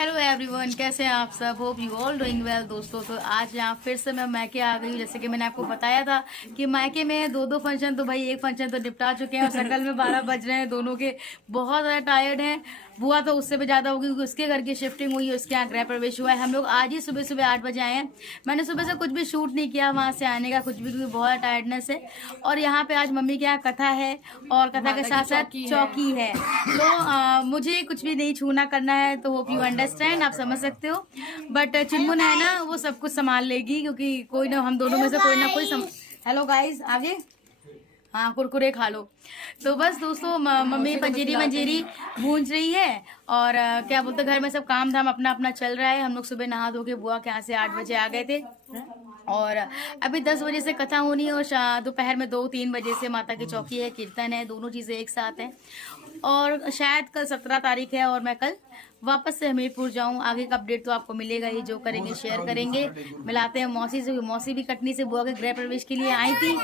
Hello everyone, कैसे हैं आप सब। Hope you all doing well. दोस्तों, तो आज यहाँ फिर से मैं मायके आ गई। जैसे कि मैंने आपको बताया था कि मायके में दो फंक्शन, तो भाई एक फंक्शन तो निपटा चुके हैं और सकल में 12 बज रहे हैं। दोनों के बहुत ज़्यादा टायर्ड हैं। बुआ तो उससे भी ज़्यादा होगी क्योंकि उसके घर की शिफ्टिंग हुई है, उसके यहाँ गृह प्रवेश हुआ है। हम लोग आज ही सुबह सुबह 8 बजे आए हैं। मैंने सुबह से कुछ भी शूट नहीं किया वहाँ से आने का, कुछ भी, क्योंकि बहुत टायर्डनेस है। और यहाँ पे आज मम्मी के यहाँ कथा है और कथा के साथ साथ चौकी है। तो मुझे कुछ भी नहीं छूना करना है, तो होप यू अंडरस्टैंड, आप समझ सकते हो। बट चुनमुन है ना, वो सब कुछ संभाल लेगी, क्योंकि कोई ना, हम दोनों में से कोई ना कोई हेलो गाइस, आगे हाँ कुरकुरे खा लो। तो बस दोस्तों, मम्मी पंजीरी मंजीरी भूंज रही है और क्या बोलते, घर में सब काम धाम अपना अपना चल रहा है। हम लोग सुबह नहा धो के बुआ के यहाँ से 8 बजे आ गए थे और अभी 10 बजे से कथा होनी है और दोपहर में 2-3 बजे से माता की चौकी है, कीर्तन है, दोनों चीज़ें एक साथ हैं। और शायद कल 17 तारीख है और मैं कल वापस से हमीरपुर जाऊं। आगे का अपडेट तो आपको मिलेगा ही, जो करेंगे शेयर करेंगे। मिलाते हैं मौसी से। मौसी भी कटनी से बुआ के गृह प्रवेश के लिए आई थी,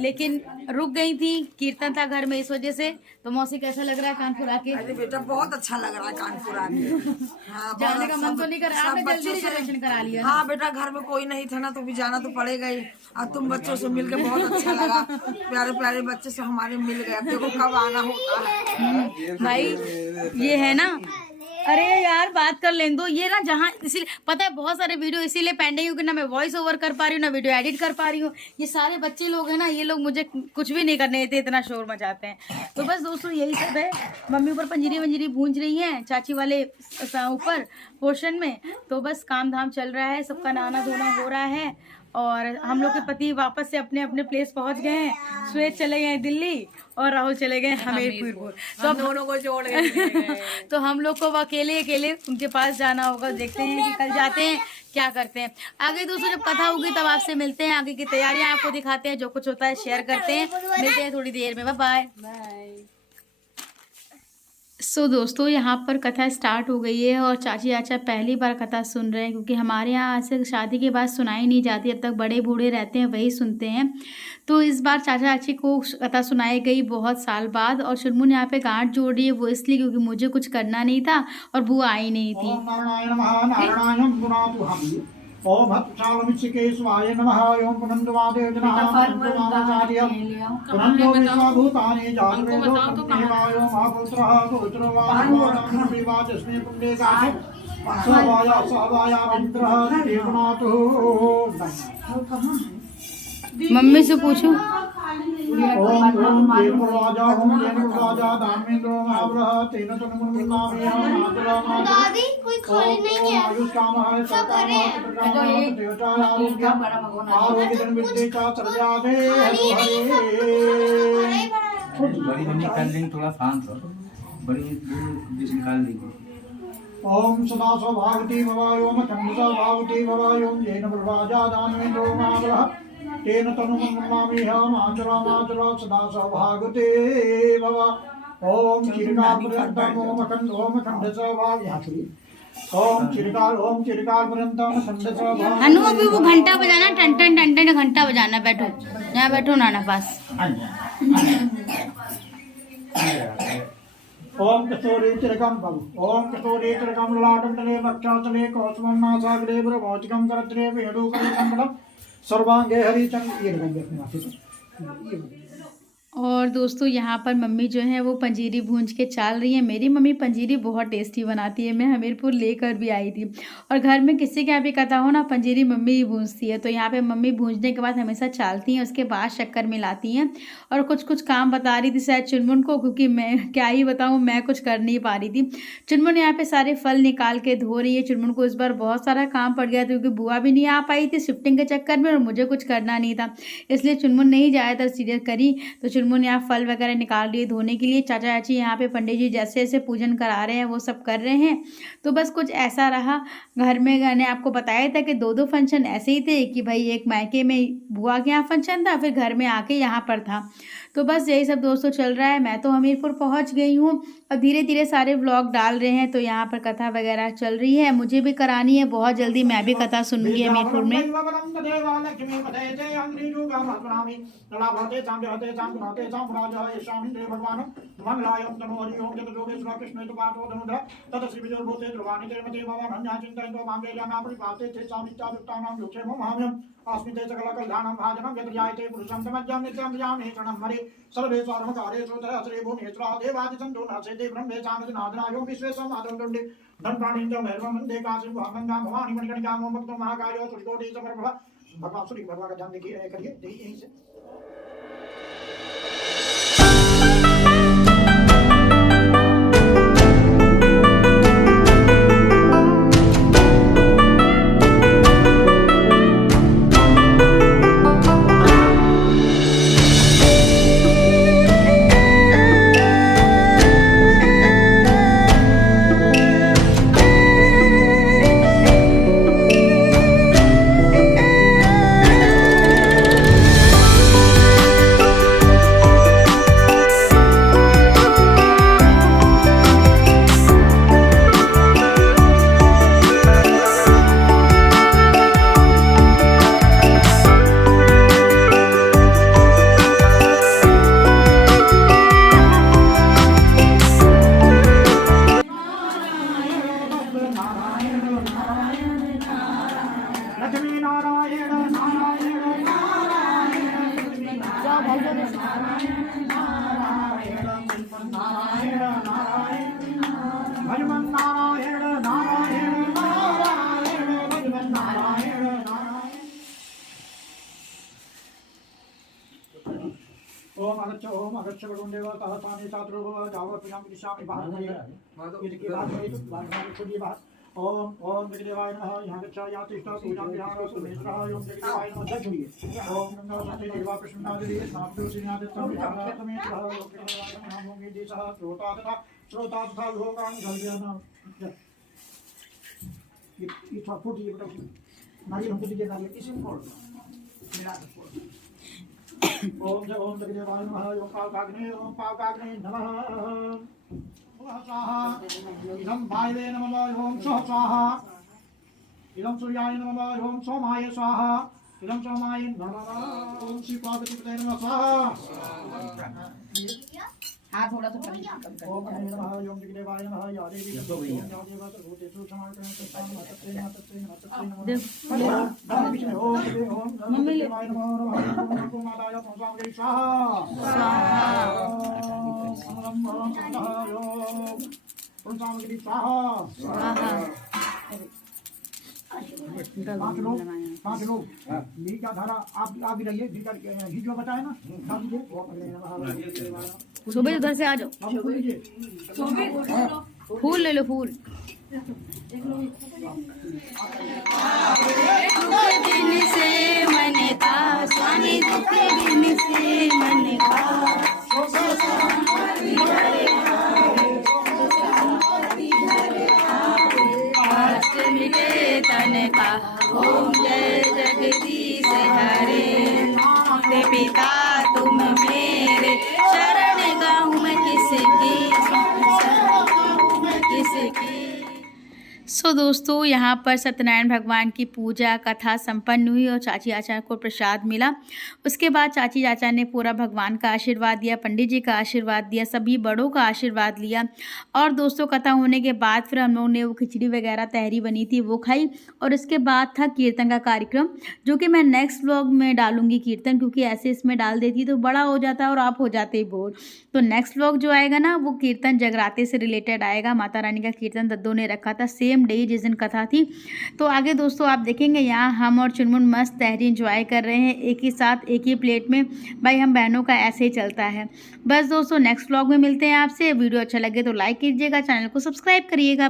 लेकिन रुक गई थी, कीर्तन था घर में, इस वजह से। तो मौसी, कैसा लग रहा है कानपुर आके? अरे बेटा बहुत अच्छा लग रहा है कानपुर आके। हाँ, जाने का मन तो नहीं कर रहा, आपने जल्दी रिजर्वेशन करा लिया। हाँ बेटा, घर में कोई नहीं था ना, तो भी जाना तो पड़ेगा ही। और तुम बच्चों से मिलके बहुत अच्छा लगा। प्यारे प्यारे बच्चे से हमारे मिल गए। देखो कब आना होता है। भाई ये है ना, अरे यार बात कर लें दो। ये ना जहाँ, इसीलिए पता है बहुत सारे वीडियो इसीलिए पेंडिंग, क्योंकि ना मैं वॉइस ओवर कर पा रही हूँ, ना वीडियो एडिट कर पा रही हूँ। ये सारे बच्चे लोग हैं ना, ये लोग मुझे कुछ भी नहीं करने देते, इतना शोर मचाते हैं। तो बस दोस्तों, यही सब है। मम्मी ऊपर पंजीरी वंजीरी भूंज रही हैं, चाची वाले ऊपर पोर्शन में। तो बस काम धाम चल रहा है, सबका नहाना धोना हो रहा है। और हम लोग के पति वापस से अपने अपने प्लेस पहुंच गए हैं। श्वेत चले गए दिल्ली और राहुल चले गए हमीरपुर। तो अब दोनों को जोड़ गए। तो हम लोग को अकेले अकेले उनके पास जाना होगा। देखते हैं कि कल जाते हैं, क्या करते हैं आगे। दोस्तों, जब कथा होगी तब आपसे मिलते हैं, आगे की तैयारियां आपको दिखाते हैं, जो कुछ होता है शेयर करते हैं। मिलते हैं थोड़ी देर में। Bye bye. सो दोस्तों, यहाँ पर कथा स्टार्ट हो गई है और चाची चाचा पहली बार कथा सुन रहे हैं, क्योंकि हमारे यहाँ ऐसे शादी के बाद सुनाई नहीं जाती। अब तक बड़े बूढ़े रहते हैं, वही सुनते हैं। तो इस बार चाचा चाची को कथा सुनाई गई बहुत साल बाद। और चुनमुन यहाँ पे गांठ जोड़ रही है, वो इसलिए क्योंकि मुझे कुछ करना नहीं था और बुआ आई नहीं थी। ओम हत्सालमिच्छिकेश्वाय नमः। ओम पुनन्दवादेवजनः पुनन्दवाचार्य पुनन्दो विश्वभूतानि जागृतो पुण्यवाय महापुत्रः गोत्रो वाचस्मे पुण्यकाशे सहवाया मित्रः देवनाथो। मम्मी से पूछूं। ओम देवराजा ओम देवराजा दामेन्द्रो महावरः तेन तन्मुन्नामे दादी कोई खाली नहीं है, आयुष्कामः सर्वकामः देवता आरोग्यं विद्येचा सर्वजाते बड़ी मम्मी कर लेंगे, थोड़ा शांत रहो। बड़ी बीच निकाल देंगे। ओम सदा सौभागवती भवाय ओम खंड सौभागवती भवाय ओम जैन प्रभाजा दानवेन्द्रो महावरः तेन तनुमन्नामि हम आचरा सदा सौभागवते भव। ओम चिरकाल पर्यंतम ओम खंड सौभाग ओम चिरकाल पर्यंतम खंड सौभाग। हनु, अभी वो घंटा बजाना, टन टन टन टन घंटा बजाना। बैठो यहाँ, बैठो नाना पास। ओम कस्तूरी चिरकम भव। ओम कस्तूरी चिरकम ललाटम तले वक्षाचले कौसुमं नासाग्रे ब्रह्मोचिकं करत्रे वेणुकले कमलम सर्वांगे हरिचंद। और दोस्तों, यहाँ पर मम्मी जो है वो पंजीरी भूंज के चाल रही है। मेरी मम्मी पंजीरी बहुत टेस्टी बनाती है, मैं हमीरपुर लेकर भी आई थी। और घर में किसी के यहाँ भी कथा हो ना, पंजीरी मम्मी ही भूंजती है। तो यहाँ पे मम्मी भूंजने के बाद हमेशा चालती हैं, उसके बाद शक्कर मिलाती हैं। और कुछ कुछ काम बता रही थी शायद चुनमुन को, क्योंकि मैं क्या ही बताऊँ, मैं कुछ कर नहीं पा रही थी। चुनमुन यहाँ पे सारे फल निकाल के धो रही है। चुनमुन को इस बार बहुत सारा काम पड़ गया था, क्योंकि बुआ भी नहीं आ पाई थी शिफ्टिंग के चक्कर में और मुझे कुछ करना नहीं था, इसलिए चुनमुन नहीं ज़्यादातर सीरियस करी। तो चुनमुन यहाँ फल वगैरह निकाल लिए धोने के लिए। चाचा चाची यहाँ पे पंडित जी जैसे जैसे पूजन करा रहे हैं वो सब कर रहे हैं। तो बस कुछ ऐसा रहा घर में। मैंने आपको बताया था कि 2 फंक्शन ऐसे ही थे कि भाई एक मायके में बुआ के यहाँ फंक्शन था, फिर घर में आके यहाँ पर था। तो बस यही सब दोस्तों चल रहा है। मैं तो हमीरपुर पहुंच गई हूँ और धीरे धीरे सारे व्लॉग डाल रहे हैं। तो यहाँ पर कथा वगैरह चल रही है, मुझे भी करानी है, बहुत जल्दी मैं भी कथा सुनूंगी हमीरपुर में। अस्मिते सकल कल्याणं भाजनं यत् ध्यायते पुरुषं समज्ञं नित्यं ध्याने शरणं हरे सर्वे स्वार्मकारे श्रोत्रहस्रे भुवनेश्वरा देवादिसन्तो नसेते ब्रह्मेशानदनादनायो विश्वेशं आदन्दुण्डे धन प्राणीन्द्र भैरवं वन्दे काशीं गंगा भवानी मणिकर्णिकां ओम भक्तो महाकायो सूर्यकोटि समप्रभा। भगवान सूर्य भगवान का ध्यान देखिए करिए यहीं से। ओम अगच्छ वरुणदेव सहसानि सात्रो जावत्यां दिशामि भारतये ये की बात है बात खुद ये बात। ओम ओम देवाय नमः। यहाँ गच्छ या तिष्ठ पूजा विहार सुमेश्वरः ओम देवाय नमः। जय छुड़िए ओम नमो सत्य देवा कृष्णादिये नामदेव श्रीनाथम विचारात्मेश्वरः ओम देवाय नमः। भूमि दिशः श्रोता तथा लोकान् सर्वज्ञान ये फुट ये बताओ नारियल हमको दीजिए नारियल किसी को मेरा ओम जय ओम देवाय नमः। ओम पावकाग्ने नमः। स्वाहा इदं वायवे नमः। ओम स्वाहा इदं सूर्याय नमः। ओम सोमाय स्वाहा इदं सोमाय नमः। ओम श्री पार्वती नमः स्वाहा। हाँ थोड़ा सा पानी कम कर। ओम नमः। ओम देवाय नमः। या देवी सर्वभूतेषु भूतेषु समाहितं ओम देवाय नमः। ओम माताय संसामगे स्वाहा संसामगे स्वाहा। पांच लोग घी का धारा आप भी रहिए। घी जो बताए ना सुबह उधर से आ जाओ, फूल ले लो फूल। दिन से मन का स्वामी दुख दिन से मन का मिटे तन का। ओम जय जगदीश हरे पिता तुम मेरे शरण गाऊं मैं किसकी किसकी। सो दोस्तों यहाँ पर सत्यनारायण भगवान की पूजा कथा संपन्न हुई और चाची चाचा को प्रसाद मिला। उसके बाद चाची चाचा ने पूरा भगवान का आशीर्वाद दिया, पंडित जी का आशीर्वाद दिया, सभी बड़ों का आशीर्वाद लिया। और दोस्तों कथा होने के बाद फिर हम लोगों ने वो खिचड़ी वगैरह तहरी बनी थी वो खाई। और उसके बाद था कीर्तन का कार्यक्रम, जो कि मैं नेक्स्ट व्लॉग में डालूंगी कीर्तन, क्योंकि ऐसे इसमें डाल देती तो बड़ा हो जाता है और आप हो जाते बोर। तो नेक्स्ट व्लॉग जो आएगा ना वो कीर्तन जगराते से रिलेटेड आएगा। माता रानी का कीर्तन दद्दो ने रखा था सेम डे जिस दिन कथा थी। तो आगे दोस्तों आप देखेंगे यहाँ हम और चुनमुन मस्त तहरी एंजॉय कर रहे हैं एक ही साथ एक ही प्लेट में। भाई हम बहनों का ऐसे ही चलता है। बस दोस्तों नेक्स्ट व्लॉग में मिलते हैं आपसे। वीडियो अच्छा लगे तो लाइक कीजिएगा, चैनल को सब्सक्राइब करिएगा।